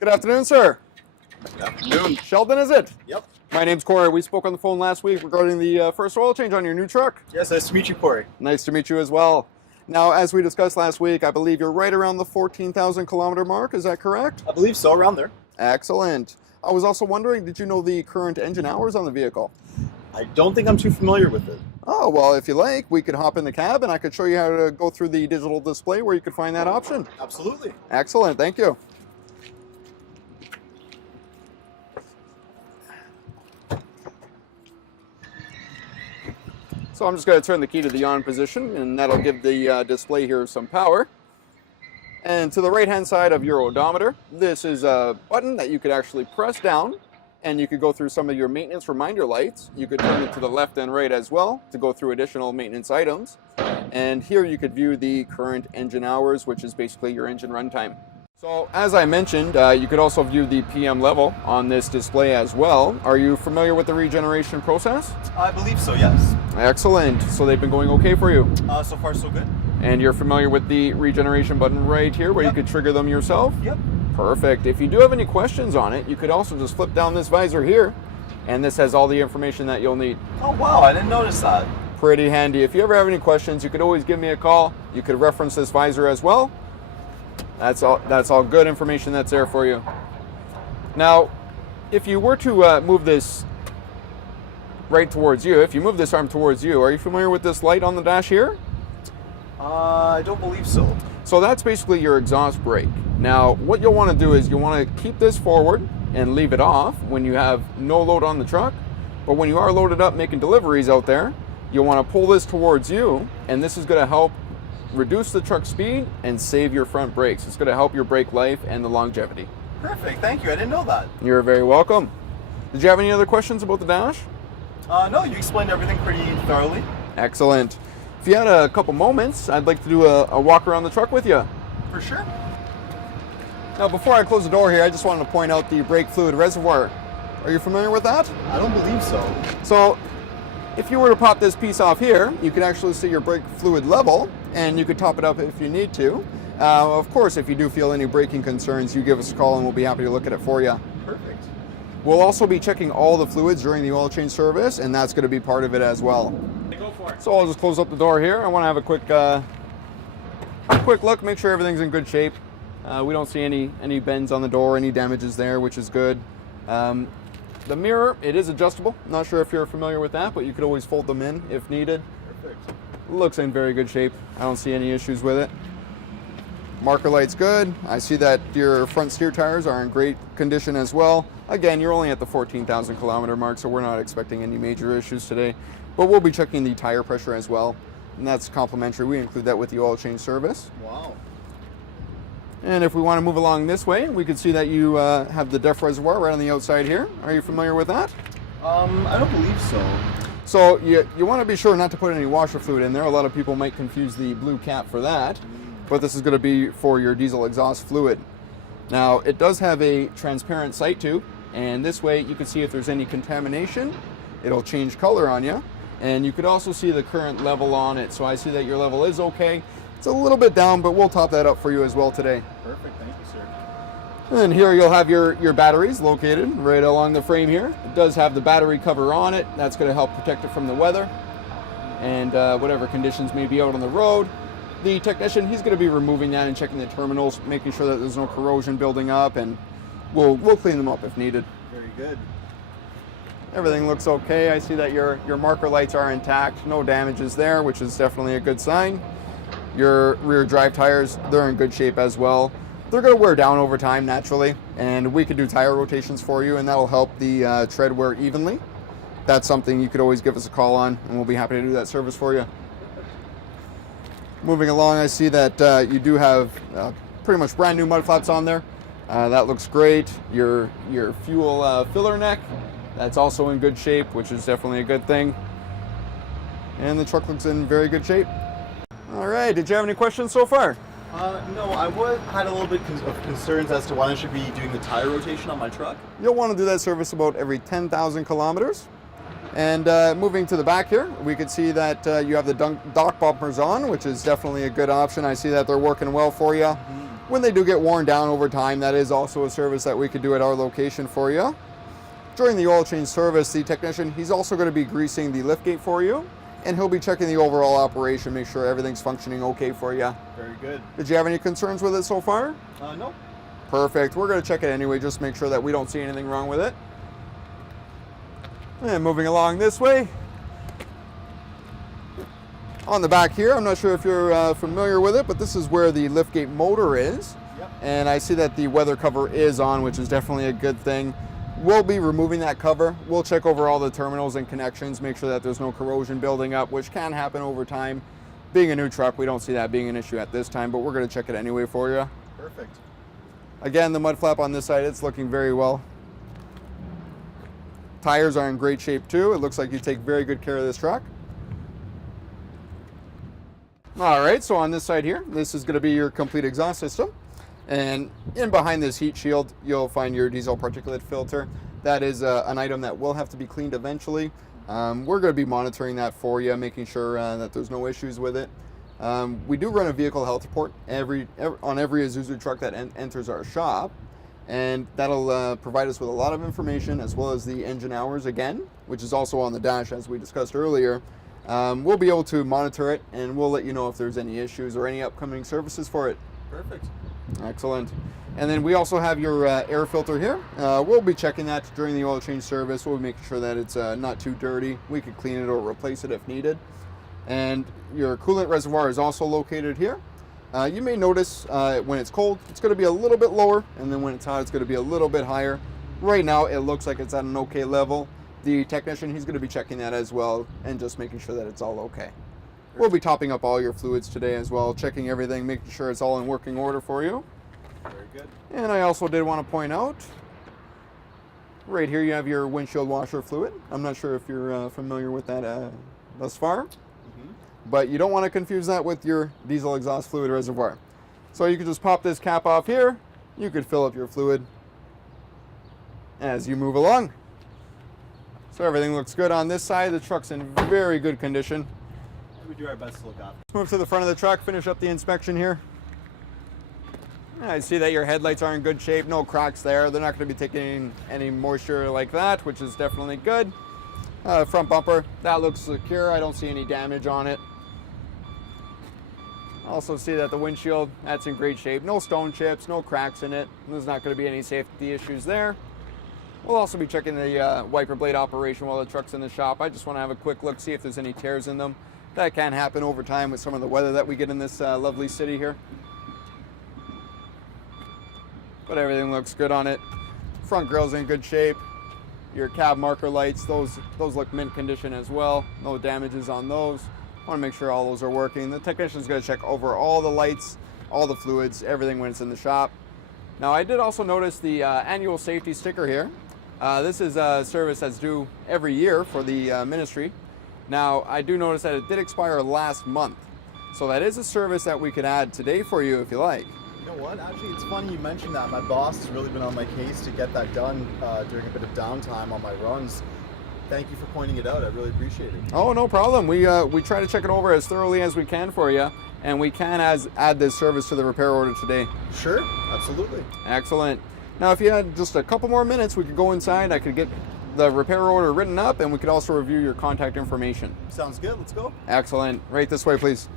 Good afternoon, sir. Good afternoon. Sheldon, is it? Yep. My name's Corey. We spoke on the phone last week regarding the first oil change on your new truck. Yes, nice to meet you, Corey. Nice to meet you as well. Now, as we discussed last week, I believe you're right around the 14,000 kilometer mark. Is that correct? I believe so, around there. Excellent. I was also wondering, did you know the current engine hours on the vehicle? I don't think I'm too familiar with it. Oh, well, if you like, we could hop in the cab and I could show you how to go through the digital display where you could find that option. Absolutely. Excellent. Thank you. So I'm just going to turn the key to the on position, and that'll give the display here some power. And to the right hand side of your odometer, this is a button that you could actually press down, and you could go through some of your maintenance reminder lights. You could turn it to the left and right as well to go through additional maintenance items. And here you could view the current engine hours, which is basically your engine runtime. So as I mentioned, you could also view the PM level on this display as well. Are you familiar with the regeneration process? I believe so, yes. Excellent. So they've been going okay for you? So far, so good. And you're familiar with the regeneration button right here where you could trigger them yourself? Yep. Perfect. If you do have any questions on it, you could also just flip down this visor here, and this has all the information that you'll need. Oh, wow, I didn't notice that. Pretty handy. If you ever have any questions, you could always give me a call. You could reference this visor as well. That's all good information that's there for you. Now, if you were to move this right towards you, if you move this arm towards you, are you familiar with this light on the dash here? I don't believe so. So that's basically your exhaust brake. Now, what you'll want to do is you'll want to keep this forward and leave it off when you have no load on the truck. But when you are loaded up making deliveries out there, you'll want to pull this towards you, and this is going to help reduce the truck speed and save your front brakes. It's going to help your brake life and the longevity. Perfect, thank you. I didn't know that. You're very welcome. Did you have any other questions about the dash? No, you explained everything pretty thoroughly. Excellent. If you had a couple moments, I'd like to do a walk around the truck with you. For sure. Now, before I close the door here, I just wanted to point out the brake fluid reservoir. Are you familiar with that? I don't believe so. So, if you were to pop this piece off here, you could actually see your brake fluid level, and you could top it up if you need to. Of course, if you do feel any braking concerns, you give us a call and we'll be happy to look at it for you. Perfect. We'll also be checking all the fluids during the oil change service, and that's going to be part of it as well. Go for it. So I'll just close up the door here. I want to have a quick look, make sure everything's in good shape. We don't see any bends on the door, any damages there, which is good. The mirror, it is adjustable. Not sure if you're familiar with that, but you could always fold them in if needed. Perfect. Looks in very good shape. I don't see any issues with it. Marker light's good. I see that your front steer tires are in great condition as well. Again, you're only at the 14,000 kilometer mark, so we're not expecting any major issues today. But we'll be checking the tire pressure as well, and that's complimentary. We include that with the oil change service. Wow. And if we want to move along this way, we can see that you have the DEF reservoir right on the outside here. Are you familiar with that? I don't believe so. So you want to be sure not to put any washer fluid in there. A lot of people might confuse the blue cap for that, but this is going to be for your diesel exhaust fluid. Now, it does have a transparent sight tube, and this way you can see if there's any contamination. It'll change color on you, and you could also see the current level on it. So I see that your level is okay. It's a little bit down, but we'll top that up for you as well today. Perfect, thank you, sir. And here you'll have your batteries located right along the frame here. It does have the battery cover on it. That's going to help protect it from the weather and whatever conditions may be out on the road. The technician, he's going to be removing that and checking the terminals, making sure that there's no corrosion building up, and we'll clean them up if needed. Very good. Everything looks okay. I see that your marker lights are intact. No damages there, which is definitely a good sign. Your rear drive tires, they're in good shape as well. They're going to wear down over time naturally, and we could do tire rotations for you, and that'll help the tread wear evenly. That's something you could always give us a call on, and we'll be happy to do that service for you. Moving along, I see that you do have pretty much brand new mud flaps on there. That looks great. Your fuel filler neck, that's also in good shape, which is definitely a good thing. And the truck looks in very good shape. All right, did you have any questions so far? No, I had a little bit of concerns as to why I should be doing the tire rotation on my truck. You'll want to do that service about every 10,000 kilometers. And moving to the back here, we could see that you have the dock bumpers on, which is definitely a good option. I see that they're working well for you. When they do get worn down over time, that is also a service that we could do at our location for you. During the oil change service, the technician, he's also going to be greasing the liftgate for you, and he'll be checking the overall operation, make sure everything's functioning okay for you. Very good. Did you have any concerns with it so far? No. Perfect. We're going to check it anyway, just make sure that we don't see anything wrong with it. And moving along this way. On the back here, I'm not sure if you're familiar with it, but this is where the liftgate motor is. Yep. And I see that the weather cover is on, which is definitely a good thing. We'll be removing that cover. We'll check over all the terminals and connections, make sure that there's no corrosion building up, which can happen over time. Being a new truck, we don't see that being an issue at this time, but we're going to check it anyway for you. Perfect. Again, the mud flap on this side, it's looking very well. Tires are in great shape too. It looks like you take very good care of this truck. All right, so on this side here, this is going to be your complete exhaust system. And in behind this heat shield, you'll find your diesel particulate filter. That is an item that will have to be cleaned eventually. We're going to be monitoring that for you, making sure that there's no issues with it. We do run a vehicle health report on every Isuzu truck that enters our shop. And that'll provide us with a lot of information, as well as the engine hours again, which is also on the dash as we discussed earlier. We'll be able to monitor it, and we'll let you know if there's any issues or any upcoming services for it. Perfect. Excellent. And then we also have your air filter here. We'll be checking that during the oil change service. We'll be making sure that it's not too dirty. We could clean it or replace it if needed. And your coolant reservoir is also located here. You may notice when it's cold, it's going to be a little bit lower, and then when it's hot, it's going to be a little bit higher. Right now, it looks like it's at an okay level. The technician, he's going to be checking that as well, and just making sure that it's all okay. We'll be topping up all your fluids today as well, checking everything, making sure it's all in working order for you. Very good. And I also did want to point out, right here you have your windshield washer fluid. I'm not sure if you're familiar with that thus far. But you don't want to confuse that with your diesel exhaust fluid reservoir. So you could just pop this cap off here. You could fill up your fluid as you move along. So everything looks good on this side. The truck's in very good condition. We do our best to look after. Let's move to the front of the truck, finish up the inspection here. I see that your headlights are in good shape, no cracks there. They're not going to be taking any moisture like that, which is definitely good. Front bumper, that looks secure. I don't see any damage on it. Also see that the windshield, that's in great shape. No stone chips, no cracks in it. There's not going to be any safety issues there. We'll also be checking the wiper blade operation while the truck's in the shop. I just want to have a quick look, see if there's any tears in them. That can happen over time with some of the weather that we get in this lovely city here. But everything looks good on it. Front grille's in good shape. Your cab marker lights, those look mint condition as well. No damages on those. I want to make sure all those are working. The technician's going to check over all the lights, all the fluids, everything when it's in the shop. Now I did also notice the annual safety sticker here. This is a service that's due every year for the ministry. Now I do notice that it did expire last month. So that is a service that we could add today for you if you like. You know what? Actually, it's funny you mentioned that. My boss has really been on my case to get that done during a bit of downtime on my runs. Thank you for pointing it out. I really appreciate it. Oh, no problem. We try to check it over as thoroughly as we can for you, and we can add this service to the repair order today. Sure, absolutely. Excellent. Now, if you had just a couple more minutes, we could go inside. I could get the repair order written up, and we could also review your contact information. Sounds good. Let's go. Excellent. Right this way, please.